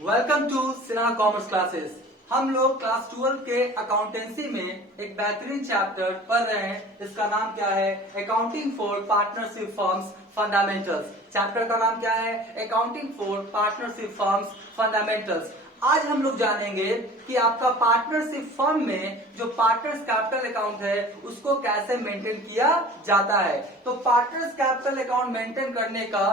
Welcome to Sinha commerce classes. हम लोग class 12 के अकाउंटेंसी में एक बेहतरीन चैप्टर पढ़ रहे हैं। इसका नाम क्या है? Accounting for partnership firms fundamentals. Chapter का नाम क्या है? Accounting for partnership firms fundamentals. आज हम लोग जानेंगे कि आपका पार्टनरशिप फर्म में जो पार्टनर्स कैपिटल अकाउंट है उसको कैसे मेंटेन किया जाता है। तो पार्टनर्स कैपिटल अकाउंट मेंटेन करने का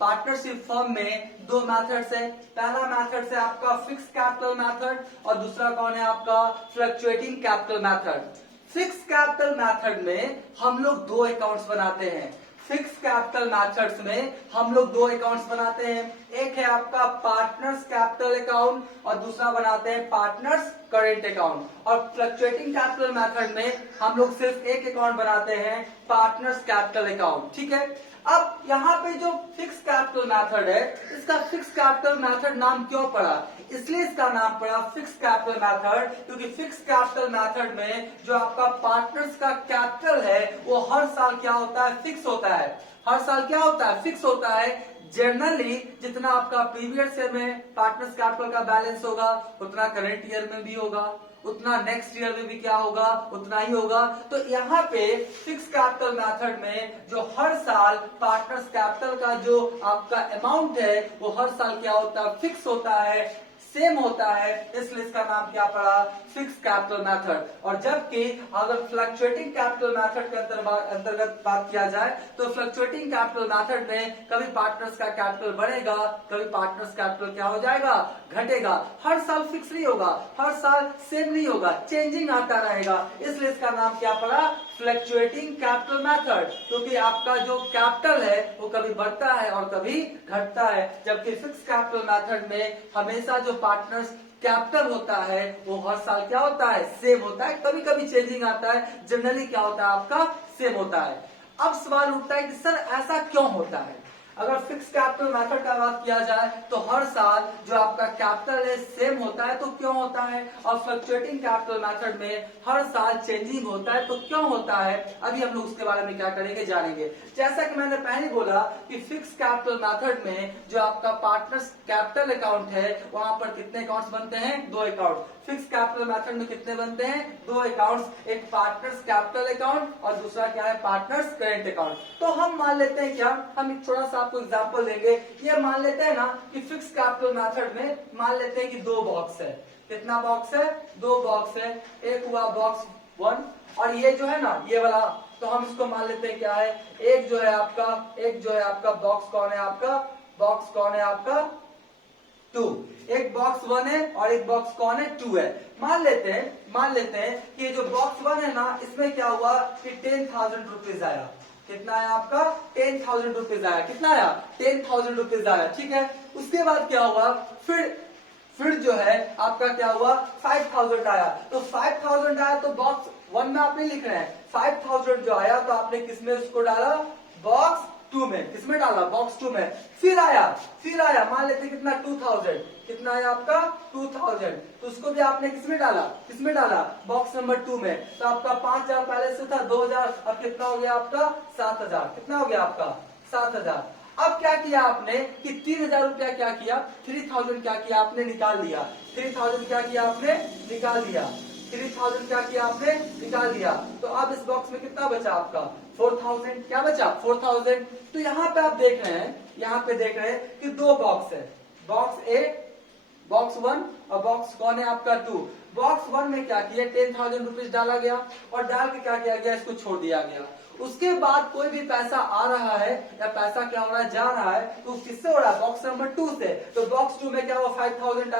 पार्टनरशिप फर्म में दो मेथड्स है। पहला मेथड है आपका फिक्स कैपिटल मेथड और दूसरा कौन है? आपका fluctuating capital method. Fix capital method में हम लोग दो अकाउंट्स बनाते हैं। फिक्स कैपिटल मेथड्स में हम लोग दो अकाउंट्स बनाते हैं। एक है आपका पार्टनर्स कैपिटल अकाउंट और दूसरा बनाते हैं पार्टनर्स करेंट अकाउंट। और फ्लक्चुएटिंग कैपिटल मेथड में हम लोग सिर्फ एक अकाउंट बनाते हैं, पार्टनर्स कैपिटल अकाउंट। ठीक है। अब यहाँ पे जो फिक्स कैपिटल मेथड है, इसका फिक्स कैपिटल मेथड नाम क्यों पड़ा? इसलिए इसका नाम पड़ा फिक्स कैपिटल मेथड क्योंकि फिक्स कैपिटल मेथड में जो आपका पार्टनर्स का कैपिटल है वो हर साल क्या होता है? फिक्स होता है। हर साल क्या होता है? फिक्स होता है। जनरली जितना आपका प्रीवियस ईयर में पार्टनर्स कैपिटल का बैलेंस होगा उतना करंट ईयर में भी होगा, उतना नेक्स्ट ईयर में भी क्या होगा? उतना ही होगा। तो यहाँ पे फिक्स कैपिटल मेथड में जो हर साल पार्टनर्स कैपिटल का जो आपका अमाउंट है वो हर साल क्या होता है? फिक्स होता है, सेम होता है। इसलिए इसका नाम क्या पड़ा? Fix capital method. और जबकि अगर फ्लक्चुएटिंग कैपिटल मेथड के अंतर्गत बात किया जाए तो फ्लक्चुएटिंग कैपिटल मेथड में कभी पार्टनर्स का कैपिटल बढ़ेगा, कभी पार्टनर्स कैपिटल क्या हो जाएगा? घटेगा। हर साल फिक्स नहीं होगा, हर साल सेम नहीं होगा, चेंजिंग आता रहेगा। इसलिए इसका नाम क्या पड़ा? Fluctuating capital method. क्योंकि आपका जो कैपिटल है वो कभी बढ़ता है और कभी घटता है, जबकि फिक्स कैपिटल मेथड में हमेशा जो पार्टनर्स कैपिटल होता है वो हर साल क्या होता है? सेम होता है। कभी कभी चेंजिंग आता है, जनरली क्या होता है? आपका सेम होता है। अब सवाल उठता है कि सर ऐसा क्यों होता है? अगर फिक्स कैपिटल मेथड का बात किया जाए तो हर साल जो आपका कैपिटल है सेम होता है, तो क्यों होता है? और फ्लक्चुएटिंग कैपिटल मेथड में हर साल चेंजिंग होता है, तो क्यों होता है? अभी हम लोग उसके बारे में क्या करेंगे, जानेंगे। जैसा कि मैंने पहले बोला कि फिक्स कैपिटल मेथड में जो आपका पार्टनर्स कैपिटल अकाउंट है वहां पर कितने अकाउंट्स बनते हैं? दो अकाउंट। फिक्स कैपिटल मेथड में कितने बनते हैं? दो अकाउंट्स। एक पार्टनर्स कैपिटल अकाउंट और दूसरा क्या है? Partners current account. तो हम मान लेते हैं क्या, हम एक छोटा सा आपको एग्जांपल देंगे। ये मान लेते हैं ना कि फिक्स कैपिटल मेथड में मान लेते हैं कि दो बॉक्स है। कितना बॉक्स है? दो बॉक्स है। एक हुआ बॉक्स 1 और ये जो है ना ये वाला, तो हम इसको मान लेते हैं क्या है? एक जो है आपका बॉक्स कौन है? आपका बॉक्स कौन है? आपका 2। एक बॉक्स 1 है और एक बॉक्स कौन है? 2 है। मान लेते हैं कि जो बॉक्स 1 है ना इसमें क्या हुआ कि 10,000 रुपीज आया। कितना आया आपका? 10,000 रुपीज आया। कितना आया? 10,000 रुपीज आया। ठीक है। उसके बाद क्या हुआ? फिर जो है आपका क्या हुआ? 5,000 आया। तो 5,000 आया तो बॉक्स 1 में आप नहीं लिख रहे हैं। 5,000 जो आया तो आपने किसमें उसको डाला? बॉक्स 2 में। किसमें डाला? बॉक्स 2 में। फिर आया मान लेते कितना? 2,000। कितना आया आपका? 2,000। तो उसको भी आपने किसमें डाला? बॉक्स नंबर 2 में। तो आपका 5,000 पहले से था, 2,000, अब कितना हो गया आपका? 7,000। कितना हो गया आपका? 7,000। अब क्या किया आपने कि 3,000 रुपया क्या किया? 3,000 क्या किया आपने? निकाल लिया। 3,000 क्या किया आपने? निकाल लिया। 3,000 क्या किया आपने? निकाल लिया। तो अब इस बॉक्स में कितना बचा आपका? 4,000। क्या बचा? 4,000। तो यहाँ पे आप देख रहे हैं कि दो बॉक्स है, बॉक्स ए, बॉक्स 1 और बॉक्स कौन है? आपका 2। बॉक्स 1 में क्या किया? 10,000 रुपीज डाला गया और डाल के क्या किया गया? इसको छोड़ दिया गया। उसके बाद कोई भी पैसा आ रहा है या पैसा क्या हो रहा है? जा रहा है, तो किससे हो रहा है? बॉक्स नंबर 2 से। तो बॉक्स 2 में क्या हुआ? 5,000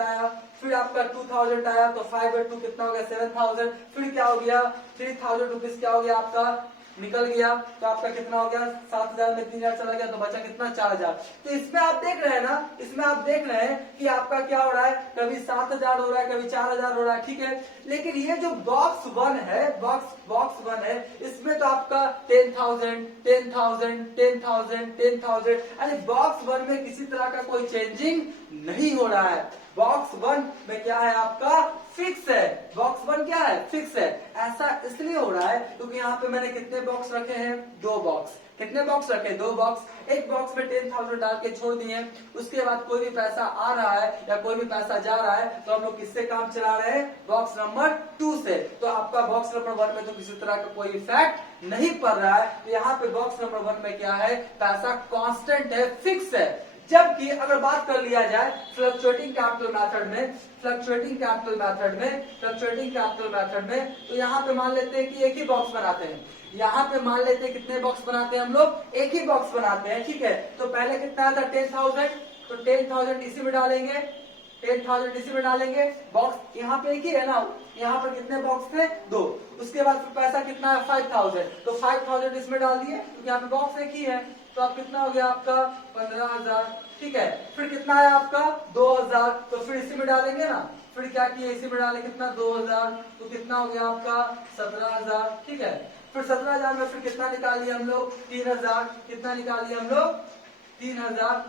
आया। फिर आपका 2,000 आया तो 5 और 2 कितना हो गया? 7,000। फिर क्या हो गया? 3,000 रुपीज क्या हो गया आपका? निकल गया। तो आपका कितना हो गया? 7,000 में 3,000 चला गया तो बचा कितना? 4,000। तो इसमें आप देख रहे हैं कि आपका क्या हो रहा है? कभी 7,000 हो रहा है, कभी 4,000 हो रहा है। ठीक है। लेकिन ये जो बॉक्स 1 है, बॉक्स 1 है, इसमें तो आपका 10,000 यानी बॉक्स 1 में किसी तरह का कोई चेंजिंग नहीं हो रहा है। बॉक्स 1 में क्या है? आपका फिक्स है। बॉक्स 1 क्या है? फिक्स है। ऐसा इसलिए हो रहा है क्योंकि यहाँ पे मैंने कितने बॉक्स रखे हैं? दो बॉक्स। कितने बॉक्स रखे? 2 बॉक्स। एक बॉक्स में 10,000 डाल के छोड़ दिए, उसके बाद कोई भी पैसा आ रहा है या कोई भी पैसा जा रहा है तो हम लोग किससे काम चला रहे हैं? बॉक्स नंबर 2 से। तो आपका बॉक्स नंबर 1 में तो किसी तरह का कोई इफेक्ट नहीं पड़ रहा है। तो यहाँ पे बॉक्स नंबर 1 में क्या है? पैसा कांस्टेंट है, फिक्स है। जबकि अगर बात कर लिया जाए फ्लक्चुएटिंग कैपिटल मेथड में, तो यहाँ पे मान लेते हैं कि एक ही बॉक्स बनाते हैं। यहाँ पे मान लेते हैं कितने बॉक्स बनाते हैं हम लोग? एक ही बॉक्स बनाते हैं, ठीक है। तो पहले कितना था? 10,000, तो 10,000 इसी में डालेंगे, 10,000 इसी में डालेंगे। बॉक्स यहाँ पे एक ही है ना, यहाँ पर कितने बॉक्स थे? 2। उसके बाद पैसा कितना है? 5,000, तो 5,000 इसमें डाल दिए, तो यहाँ पे बॉक्स एक ही है। तो अब कितना हो गया आपका? 15,000, ठीक है। फिर कितना है आपका? 2,000, तो फिर इसी में डालेंगे ना। फिर क्या किए? इसी में डाले, कितना? 2,000, तो कितना हो गया आपका? 17,000, ठीक है। फिर 17,000 में फिर कितना निकाल लिया हम लोग? 3,000। कितना निकाल लिया हम लोग? 3,000।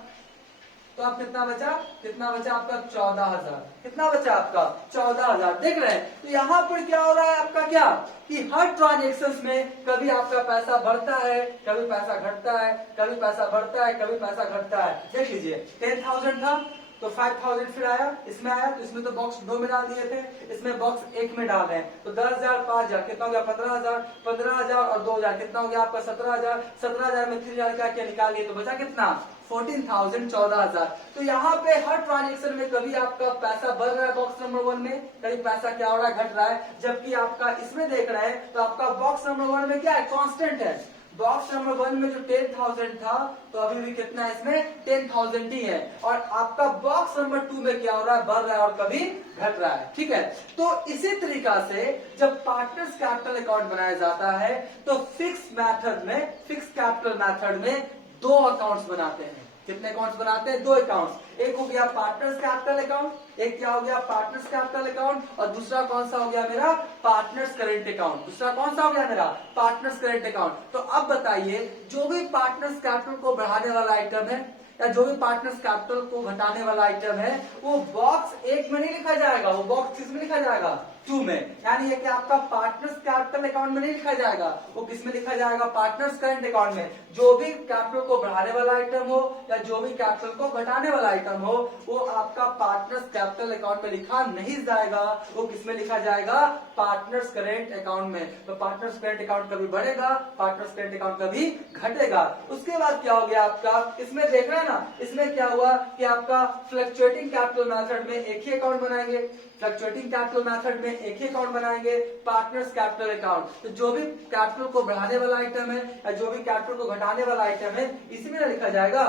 तो अब कितना बचा? कितना बचा आपका? 14,000। कितना बचा आपका? 14,000। देख रहे हैं? तो यहाँ पर क्या हो रहा है आपका? क्या कि हर ट्रांजेक्शन में कभी आपका पैसा बढ़ता है, कभी पैसा घटता है, कभी पैसा बढ़ता है, कभी पैसा घटता है। देख लीजिए, 10,000 था तो 5,000 फिर आया, इसमें आया, तो इसमें तो बॉक्स 2 में डाल दिए थे, इसमें बॉक्स 1 में डाल रहे हैं। तो 10,000, 5,000, कितना हो गया? 15,000, 15,000 और 2,000 कितना हो गया आपका? 17,000। 17,000 में 3,000 क्या क्या निकालिए, तो बचा कितना? 14,000, 14,000। तो यहाँ पे हर ट्रांजेक्शन में कभी आपका पैसा बढ़ रहा है बॉक्स नंबर 1 में, कभी पैसा क्या हो रहा है? घट रहा है। जबकि आपका इसमें देख रहे हैं तो आपका बॉक्स नंबर 1 में क्या है? कांस्टेंट है। बॉक्स नंबर 1 में जो 10,000 था तो अभी भी कितना है? इसमें 10,000 ही है। और आपका बॉक्स नंबर 2 में क्या हो रहा है? बढ़ रहा है और कभी घट रहा है, ठीक है। तो इसी तरीका से जब पार्टनर्स कैपिटल अकाउंट बनाया जाता है तो फिक्स कैपिटल मेथड में 2 अकाउंट्स बनाते हैं। कितने अकाउंट्स बनाते हैं? 2 अकाउंट्स। एक हो गया पार्टनर्स कैपिटल अकाउंट, एक क्या हो गया? पार्टनर्स कैपिटल अकाउंट, और दूसरा कौन सा हो गया मेरा? Partners current account. दूसरा कौन सा हो गया मेरा? Partners current account. तो अब बताइए, जो भी पार्टनर्स कैपिटल को बढ़ाने वाला आइटम है या जो भी पार्टनर्स कैपिटल को घटाने वाला आइटम है वो बॉक्स 1 में नहीं लिखा जाएगा, वो बॉक्स किस में लिखा जाएगा? 2 में। यानी ये कि आपका पार्टनर्स कैपिटल अकाउंट में नहीं लिखा जाएगा, वो किस में लिखा जाएगा? पार्टनर्स करंट अकाउंट में। जो भी कैपिटल को बढ़ाने वाला आइटम हो या जो भी कैपिटल को घटाने वाला आइटम हो वो आपका पार्टनर्स कैपिटल अकाउंट में लिखा नहीं जाएगा, वो किस में लिखा जाएगा? पार्टनर्स करेंट अकाउंट में। तो पार्टनर्स करेंट अकाउंट कभी बढ़ेगा, पार्टनर्स करेंट अकाउंट कभी घटेगा। उसके बाद क्या हो गया आपका? इसमें देख रहे हैं ना, इसमें क्या हुआ कि आपका फ्लक्चुएटिंग कैपिटल मेथड में एक ही अकाउंट बनाएंगे, फ्लक्चुएटिंग कैपिटल मेथड में एक ही अकाउंट बनाएंगे, पार्टनर्स कैपिटल अकाउंट। तो जो भी कैपिटल को बढ़ाने वाला आइटम है या जो भी कैपिटल को घटाने वाला आइटम है इसी में लिखा जाएगा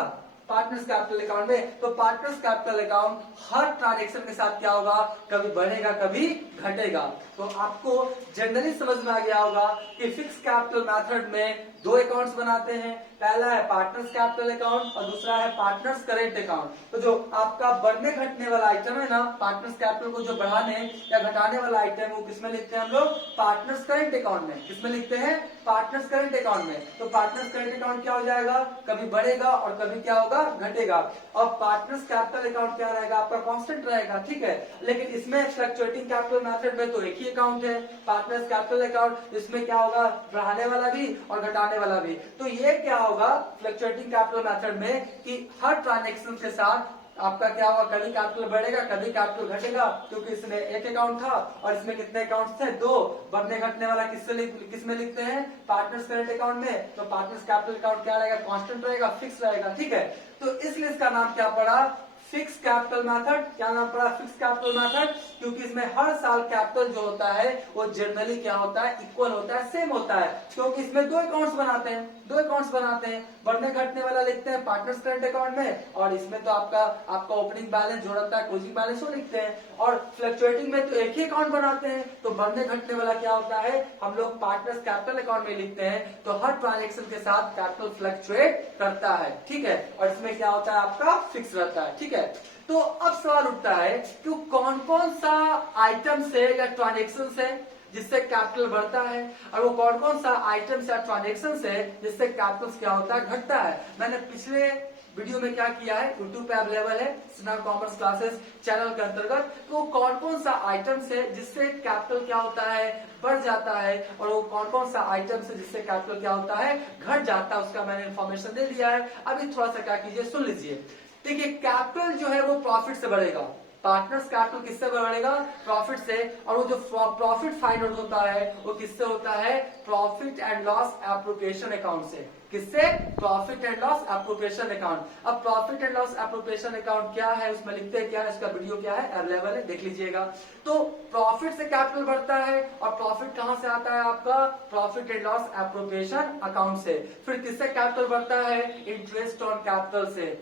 पार्टनर्स कैपिटल अकाउंट में। तो पार्टनर्स कैपिटल अकाउंट हर ट्रांजेक्शन के साथ क्या होगा? कभी बढ़ेगा, कभी घटेगा। तो आपको जनरली समझ में आ गया होगा कि फिक्स कैपिटल मेथड में 2 अकाउंट्स बनाते हैं। पहला है पार्टनर्स कैपिटल अकाउंट और दूसरा है पार्टनर्स करेंट अकाउंट। तो जो आपका बढ़ने घटने वाला आइटम है ना, पार्टनर्स कैपिटल को जो बढ़ाने या घटाने वाला आइटम है वो किसमें लिखते हैं हम लोग? पार्टनर्स करेंट अकाउंट में। किसमें लिखते हैं? पार्टनर्स करेंट अकाउंट में। तो पार्टनर्स करेंट अकाउंट क्या हो जाएगा? कभी बढ़ेगा और कभी क्या होगा? घटेगा। और पार्टनर्स कैपिटल अकाउंट क्या रहेगा? आपका कांस्टेंट रहेगा, ठीक है। लेकिन इसमें फ्लक्चुएटिंग कैपिटल मेथड में तो एक ही अकाउंट है पार्टनर्स कैपिटल अकाउंट, इसमें क्या होगा? बढ़ाने वाला भी और घटाने वाला भी। तो ये क्या होगा फ्लक्चुएटिंग कैपिटल मेथड में कि हर ट्रांजैक्शन के साथ आपका क्या होगा? कभी कैपिटल बढ़ेगा, कभी कैपिटल घटेगा, क्योंकि इसमें एक अकाउंट था और इसमें कितने अकाउंट थे? 2। बढ़ने घटने वाला किसमें लिखते हैं? पार्टनर्स करेंट अकाउंट में। तो पार्टनर्स कैपिटल अकाउंट क्या रहेगा? कांस्टेंट रहेगा, फिक्स रहेगा, ठीक है। तो इसलिए इसका नाम क्या पड़ा? Fix capital method. क्या नाम पड़ा? फिक्स कैपिटल मेथड, क्योंकि इसमें हर साल कैपिटल जो होता है वो जनरली क्या होता है? इक्वल होता है, सेम होता है। क्योंकि इसमें 2 अकाउंट्स बनाते हैं, 2 अकाउंट्स बनाते हैं। बढ़ने घटने वाला लिखते हैं पार्टनर्स करंट अकाउंट में, और इसमें तो आपका ओपनिंग बैलेंस जो रहता है, क्लोजिंग बैलेंस वो लिखते हैं। और फ्लक्चुएटिंग में तो एक ही अकाउंट बनाते हैं। तो बढ़ने घटने वाला क्या होता है? हम लोग पार्टनर्स कैपिटल अकाउंट में लिखते हैं। तो हर ट्रांजेक्शन के साथ कैपिटल फ्लक्चुएट करता है, ठीक है। और इसमें क्या होता है? आपका फिक्स रहता है, ठीक है। तो अब सवाल उठता है कि कौन कौन सा आइटम से या ट्रांजेक्शन से जिससे कैपिटल बढ़ता है और वो कौन कौन सा आइटम या ट्रांजेक्शन है जिससे कैपिटल क्या होता है? घटता है। मैंने पिछले वीडियो में क्या किया है, यूट्यूब पे अवेलेबल है स्नेहा कॉमर्स क्लासेस चैनल के अंतर्गत। तो कौन कौन सा आइटम्स है जिससे कैपिटल क्या होता है, बढ़ जाता है, और वो कौन कौन सा आइटम्स है जिससे कैपिटल क्या होता है, घट जाता है, उसका मैंने इन्फॉर्मेशन दे दिया है। अभी थोड़ा सा क्या कीजिए, सुन लीजिए। देखिए कैपिटल जो है वो प्रॉफिट से बढ़ेगा, पार्टनर्स कैपिटल किससे बढ़ेगा, प्रॉफिट से। और वो जो प्रॉफिट फाइंड आउट होता है वो किससे होता है, profit and loss appropriation account से। किससे, profit and loss appropriation account. अब profit and loss appropriation account क्या है, उसमें लिखते हैं क्या है, इसका वीडियो क्या है, अवेलेबल है, देख लीजिएगा। तो प्रॉफिट से कैपिटल बढ़ता है, और प्रॉफिट कहां से आता है आपका, profit and loss appropriation account से। फिर किससे कैपिटल बढ़ता है, इंटरेस्ट ऑन कैपिटल से,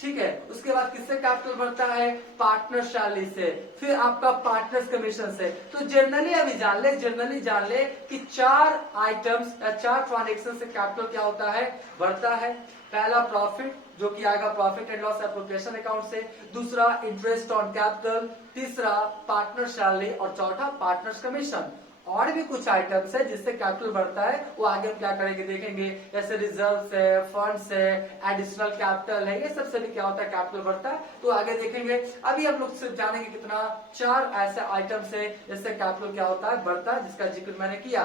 ठीक है। उसके बाद किससे कैपिटल बढ़ता है, पार्टनर सैलरी से, फिर आपका पार्टनर्स कमीशन से। तो जनरली अभी जान ले कि 4 आइटम्स या 4 ट्रांजेक्शन से कैपिटल क्या होता है, बढ़ता है। पहला प्रॉफिट जो कि आएगा profit and loss appropriation account से, दूसरा इंटरेस्ट ऑन कैपिटल, तीसरा पार्टनर सैलरी, और चौथा पार्टनर्स कमीशन। और भी कुछ आइटम्स है जिससे कैपिटल बढ़ता है, वो आगे हम क्या करेंगे देखेंगे, जैसे रिजर्व है, फंड्स है, एडिशनल कैपिटल है, ये सबसे भी क्या होता है, कैपिटल बढ़ता है, तो आगे देखेंगे। अभी हम लोग सिर्फ जानेंगे कितना, 4 ऐसे आइटम्स है जिससे कैपिटल क्या होता है, बढ़ता है, जिसका जिक्र मैंने किया।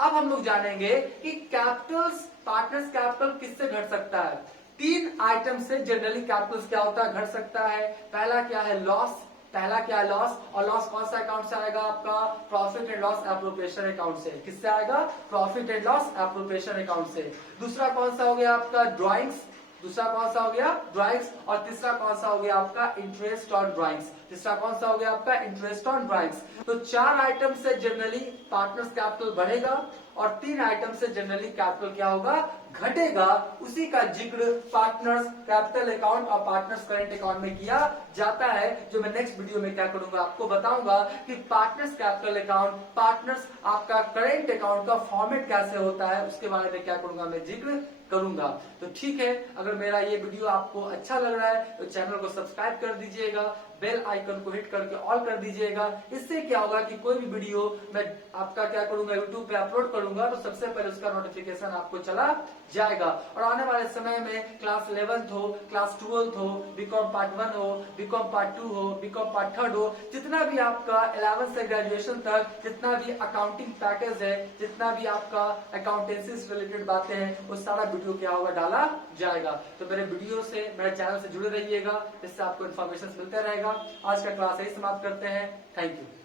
अब हम लोग जानेंगे कि कैपिटल्स, पार्टनर्स कैपिटल किससे घट सकता है। 3 आइटम से जनरली कैपिटल क्या होता है, घट सकता है। पहला क्या है, लॉस, पहला क्या है, लॉस। और लॉस कौन सा अकाउंट से आएगा, आपका profit and loss appropriation account से। किससे आएगा, profit and loss appropriation account से। दूसरा कौन सा हो गया आपका, ड्राइंग्स, दूसरा कौन सा हो गया, ड्राइंग्स। और तीसरा कौन सा हो गया आपका, इंटरेस्ट ऑन ड्राइंग्स। तीसरा कौन सा हो गया आपका, इंटरेस्ट ऑन ड्राइंग्स। तो 4 आइटम से जनरली पार्टनर्स कैपिटल बढ़ेगा, और 3 आइटम से जनरली कैपिटल क्या होगा, घटेगा। उसी का जिक्र पार्टनर्स कैपिटल अकाउंट और पार्टनर्स करेंट अकाउंट में किया जाता है, जो मैं नेक्स्ट वीडियो में क्या करूंगा, आपको बताऊंगा कि पार्टनर्स कैपिटल अकाउंट, पार्टनर्स आपका करेंट अकाउंट का फॉर्मेट कैसे होता है, उसके बारे में क्या करूंगा, मैं जिक्र करूंगा। तो ठीक है, अगर मेरा ये वीडियो आपको अच्छा लग रहा है तो चैनल को सब्सक्राइब कर दीजिएगा, बेल आइकन को हिट करके ऑल कर दीजिएगा। इससे क्या होगा कि कोई भी वीडियो मैं आपका क्या करूंगा, यूट्यूब पे अपलोड करूंगा तो सबसे पहले उसका नोटिफिकेशन आपको चला जाएगा। और आने वाले समय में क्लास 11th हो, क्लास 12th हो, बीकॉम पार्ट 1 हो, बीकॉम पार्ट 2 हो, बीकॉम पार्ट 3 हो, जितना भी आपका 11th से ग्रेजुएशन तक जितना भी अकाउंटिंग पैकेज है, जितना भी आपका अकाउंटेंसी से रिलेटेड बातें हैं, वो सारा वीडियो क्या होगा, डाला जाएगा। तो मेरे वीडियो से, मेरे चैनल से जुड़े रहिएगा, इससे आपको इन्फॉर्मेशन मिलता रहेगा। आज का क्लास यही समाप्त करते हैं, थैंक यू।